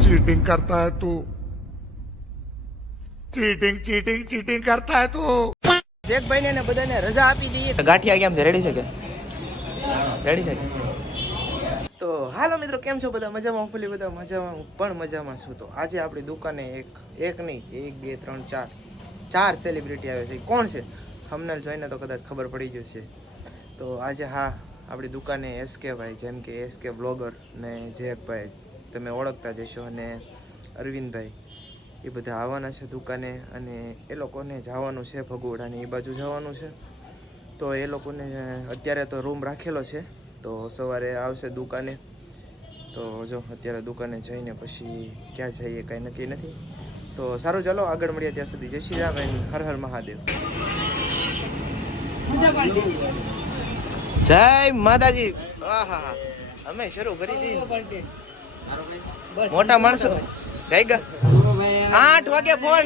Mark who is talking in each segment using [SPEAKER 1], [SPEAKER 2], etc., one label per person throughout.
[SPEAKER 1] Cheating करता है तू चीटिंग चीटिंग चीटिंग करता है तू
[SPEAKER 2] શેખભાઈ ને બધાને રજા આપી દઈએ
[SPEAKER 3] ગાંઠિયા કેમ છે રેડી છે કે રેડી છે કે
[SPEAKER 2] તો હાલો મિત્રો કેમ છો બધા મજામાં ફૂલી બધા મજામાં હું પણ મજામાં છું તો આજે આપણી દુકાને એક એક નહીં એક બે ત્રણ ચાર ચાર સેલિબ્રિટી આવે છે કોણ છે થંબનેલ જોઈને તો કદાચ ખબર પડી જશે તો આજે હા આપણી દુકાને એસકે ભાઈ, જેમ કે એસકે બ્લોગર ને જેકભાઈ તમે ઓળખતા જશો અને અરવિંદભાઈ એ બધા આવવાના છે દુકાને, અને એ લોકોને જવાનું છે ભગોડાને, એ બાજુ જવાનું છે. તો એ લોકોને અત્યારે તો રૂમ રાખેલો છે, તો સવારે આવશે દુકાને. તો જો, અત્યારે દુકાને જઈને પછી ક્યાં જઈએ, કાંઈ નક્કી નથી. તો સારું, ચાલો, આગળ મળીએ ત્યાં સુધી. જય શ્રી રામ હર હર મહાદેવ.
[SPEAKER 3] જય માતાજી. આહા અમે શરૂ કરી દીધી. મોટા માણસો. જય ગયા આઠ વાગે ફોન.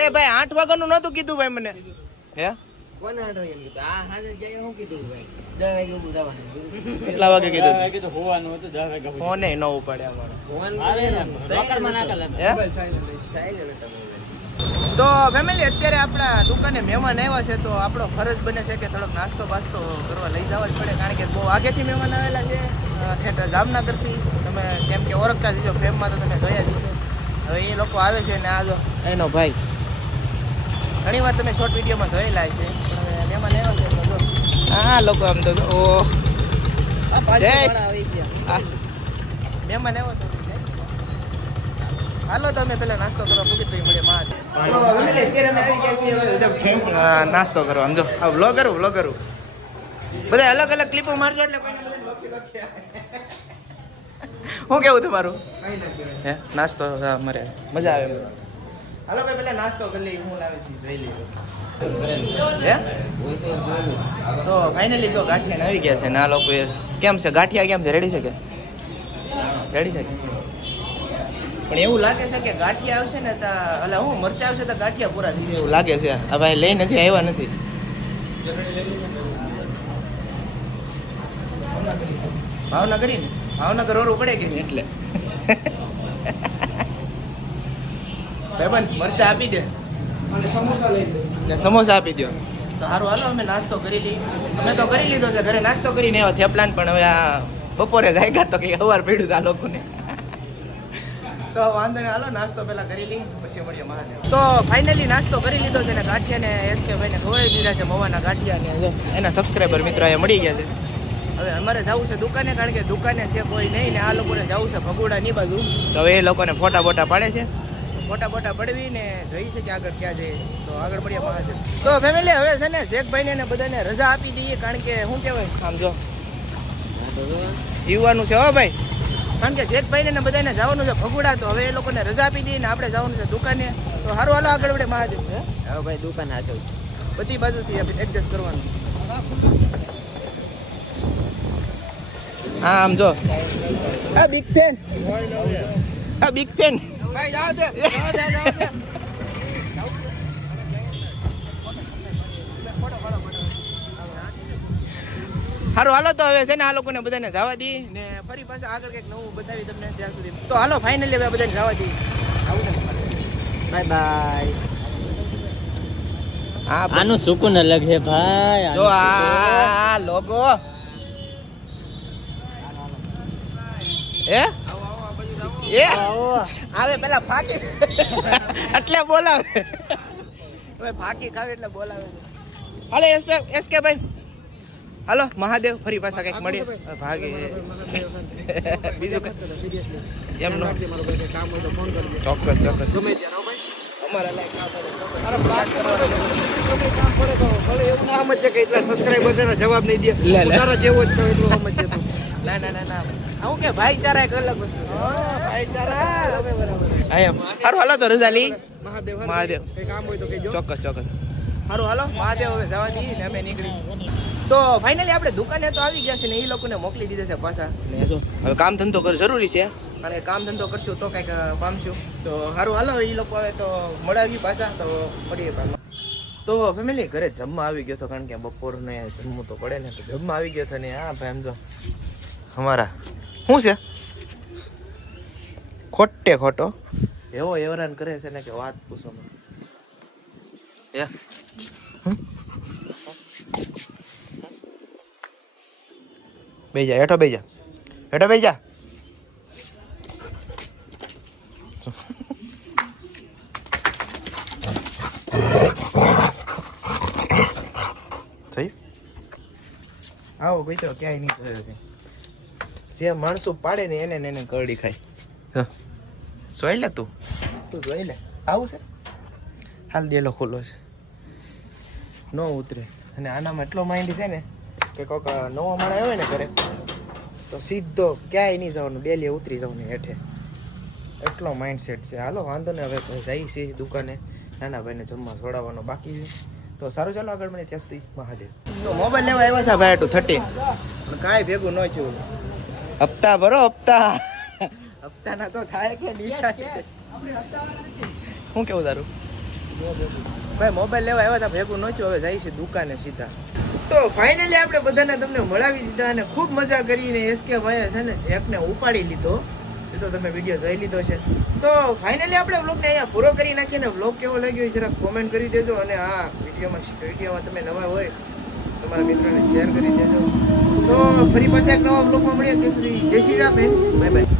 [SPEAKER 3] એ ભાઈ આઠ વાગ્યાનું નતું કીધું ભાઈ મને. હે? કેટલા વાગે કીધું? ફોને ન ઉપાડ્યા?
[SPEAKER 2] તો ફેમિલી અત્યારે આપણા દુકાને મહેમાન આવ્યા છે તો આપણો ફરજ બને છે કે થોડોક નાસ્તો બાસ્તો કરવા લઈ જવા જ પડે કારણ કે બહુ આગેથી મહેમાન આવેલા છે ઠેઠ જામનગરથી. તમે કેમ કે ઓળખતા જજો ફ્રેમમાં તો તમે જોયા જ હશો. હવે એ લોકો આવે છે ને આ જો. એનો ભાઈ. ઘણી વાર તમે શોર્ટ વિડીયોમાં જોયેલા છે પણ મહેમાન આવ્યા છે તો જો.
[SPEAKER 3] હા લોકો આમ તો ઓ
[SPEAKER 2] મહેમાન આવ્યો તો જય. હાલો તમે પેલા નાસ્તો કરો પુગીતભાઈ મળે માં નાસ્તો કરવા આમ જો. આ વ્લોગર વ્લોગર બધા અલગ અલગ ક્લિપો મારજો એટલે. શું કેવું તમારું? હે નાસ્તો હા, મારે. મજા આવે હાલો ભાઈ પેલા નાસ્તો કરી લઈએ હું લાવે છે જોઈ લઈએ. હે? તો ફાઇનલી તો ગાંઠિયા આવી ગયા છે ને આ લોકો કેમ છે? ગાંઠિયા કેમ છે? રેડી છે કે? રેડી છે કે? પણ એવું લાગે છે કે ગાંઠિયા આવશે ને તો એટલે હું મરચા આવશે તો ગાંઠિયા પૂરા થઈ જાય
[SPEAKER 3] એવું લાગે છે. આ ભાઈ લઈ નથી આવ્યા નથી.
[SPEAKER 2] ભાવનગર ને? ભાવનગર ઓરું પડે કે એટલે? ભાઈબંધ મરચા આપી દે.
[SPEAKER 3] ને સમોસા આપી દો
[SPEAKER 2] તો સારું હાલો અમે નાસ્તો કરી લઈએ. અમે તો કરી લીધો છે ઘરે નાસ્તો
[SPEAKER 3] કરીને એવા થેપલાન પણ હવે આ બપોરે જાય તો કે પીડ્યું છે આ લોકોને.
[SPEAKER 2] તો વાંધો નહીં, હાલો, નાસ્તો પહેલા કરી લઈએ, પછી મળીએ મહાદેવ. તો ફાઇનલી નાસ્તો કરી લીધો છે ને ગાંઠિયા ને એસકે ભાઈ ને ખવડાવી દીધા છે મવાના ગાંઠિયા ને
[SPEAKER 3] એના સબસ્ક્રાઈબર મિત્રો અહીંયા મળી ગયા છે.
[SPEAKER 2] હવે અમારે જવું છે દુકાને, કારણ કે દુકાને છે કોઈ નહીં ને આ લોકોને જવું છે ભગોડા ની બાજુ.
[SPEAKER 3] તો હવે એ લોકોને ફોટા બોટા પાડે છે.
[SPEAKER 2] ફોટા બોટા પડવી ને જોઈ છે કે આગળ ક્યાં જઈએ તો આગળ મળીએ મહાદેવ. તો ફેમિલી હવે છે ને શેખભાઈ ને બધાને રજા આપી દઈએ, કારણ કે શું કહેવાય,
[SPEAKER 3] આમ જો. જીવવાનું છે હો ભાઈ.
[SPEAKER 2] કારણ કે જેતભાઈ ને બધાને જવાનું છે ફગુડા તો હવે એ લોકોને રજા આપી દઈએ ને આપણે જવાનું છે દુકાને. તો સારું હાલો આગળ વડે મહાદેવ. હે?
[SPEAKER 3] હવે ભાઈ દુકાન હાથે
[SPEAKER 2] બધી બાજુથી એડજસ્ટ કરવાનું.
[SPEAKER 3] હા આમ જો. આ બિગ ફેન આ બિગ ફેન સારું હાલો તો હવે છે ને આ લોકોને બધાને જવા દઈએ
[SPEAKER 2] ને ફરી પાછા આગળ કંઈક નવું બતાવી તમને ત્યાં સુધી. તો હાલો ફાઇનલી હવે બધાને જવા દઈએ આવું ને
[SPEAKER 4] બાય બાય
[SPEAKER 3] હા
[SPEAKER 4] આનું સુકૂન અલગ છે ભાઈ
[SPEAKER 3] જો આ લોગો એ એ
[SPEAKER 2] આવે પેલા ફાકી.
[SPEAKER 3] એટલે બોલાવે.
[SPEAKER 2] હવે ફાકી ખાવે એટલે બોલાવે.
[SPEAKER 3] હાલો એસકે ભાઈ. હાલો મહાદેવ ફરી પાછા કંઈક મળીએ. ભાગે. બીજું કંઈ? એમ નો ચોક્કસ ચોક્કસ. હોય.
[SPEAKER 2] જવાબ નહીં દે. જેવો જ છો એટલું સમજે ના ના ના ના. હું કે ભાઈચારા એક અલગ વસ્તુ. ભાઈચારા. બરાબર.
[SPEAKER 3] હાલો તો રજા
[SPEAKER 2] મહાદેવ
[SPEAKER 3] મહાદેવ.
[SPEAKER 2] કામ હોય તો
[SPEAKER 3] ચોક્કસ ચોક્કસ.
[SPEAKER 2] સારું હાલો. મહાદેવ હવે જવા દઈએ ને અમે નીકળી. તો ફાઇનલી આપણે દુકાને તો આવી ગયા છે ને એ લોકોને મોકલી દીધા છે પાછા.
[SPEAKER 3] ને જો હવે કામ ધંધો કર જરૂરી છે.
[SPEAKER 2] અને કામ ધંધો કરશું તો કંઈક પામશું. તો સારું હાલો એ લોકો આવે તો મળાવી પાછા તો મળીએ પાછા. તો ફેમિલી ઘરે જમવા આવી ગયો હતો કારણ કે બપોરને જમવું તો પડે ને તો જમવા આવી ગયો હતો ને હા ભાઈ એમ જો. અમારા શું છે? ખોટે ખોટો. એવો હેરાન કરે છે ને કે વાત પૂછો મને. એ. બેહી જા હેઠો બેહી જા હેઠો બે જા થઈ? આવો મિત્રો ક્યાંય નહીં થયો જે માણસો પાડે ને એને ને એને કરડી ખાય. જોઈ લે તું? તું જોઈ લે. આવું છે? હાલ દેલો ખુલ્લો છે. ન ઉતરે. અને આનામાં એટલો માઇન્ડ છે ને કે કોઈક નવો માણસ આવ્યો ને ઘરે, તો સીધો ક્યાંય નહીં જવાનું ડેલી ઉતરી જવાનું હેઠે. એટલો માઇન્ડ સેટ છે. હાલો, વાંધો ને હવે જઈ છીએ દુકાને. નાના ભાઈને જમવા છોડાવવાનો બાકી છે. તો સારું, ચાલો આગળ મને ત્યાં સુધી. મહાદેવ. તો મોબાઈલ લેવા આવ્યા હતા ભાઈ ટુ થર્ટી પણ કાંઈ ભેગું ન થયું. હપ્તા ભરો, હપ્તા. હપ્તાના તો થાય કે નહીં થાય? શું કેવું તારું? ભાઈ મોબાઈલ લેવા આવ્યા હતા, ભેગું નહોતું હવે જાય છે દુકાને સીધા. તો ફાઇનલી આપણે બધાને તમને મળાવી દીધા અને ખૂબ મજા કરીને એસકે ભાઈએ છે ને જેકને ઉપાડી લીધો. એ તો તમે વીડિયો જોઈ લીધો છે. તો ફાઇનલી આપણે વ્લોગને અહીંયા પૂરો કરી નાખીએ ને વ્લોગ કેવો લાગ્યો એ જરાક કોમેન્ટ કરી દેજો અને આ વિડીયોમાં વિડીયોમાં તમે નવા હોય, તમારા મિત્રોને શેર કરી દેજો. તો ફરી પાછા એક નવા વ્લોગમાં મળીએ. ત્યાં સુધી જય શ્રી રામ બાય બાય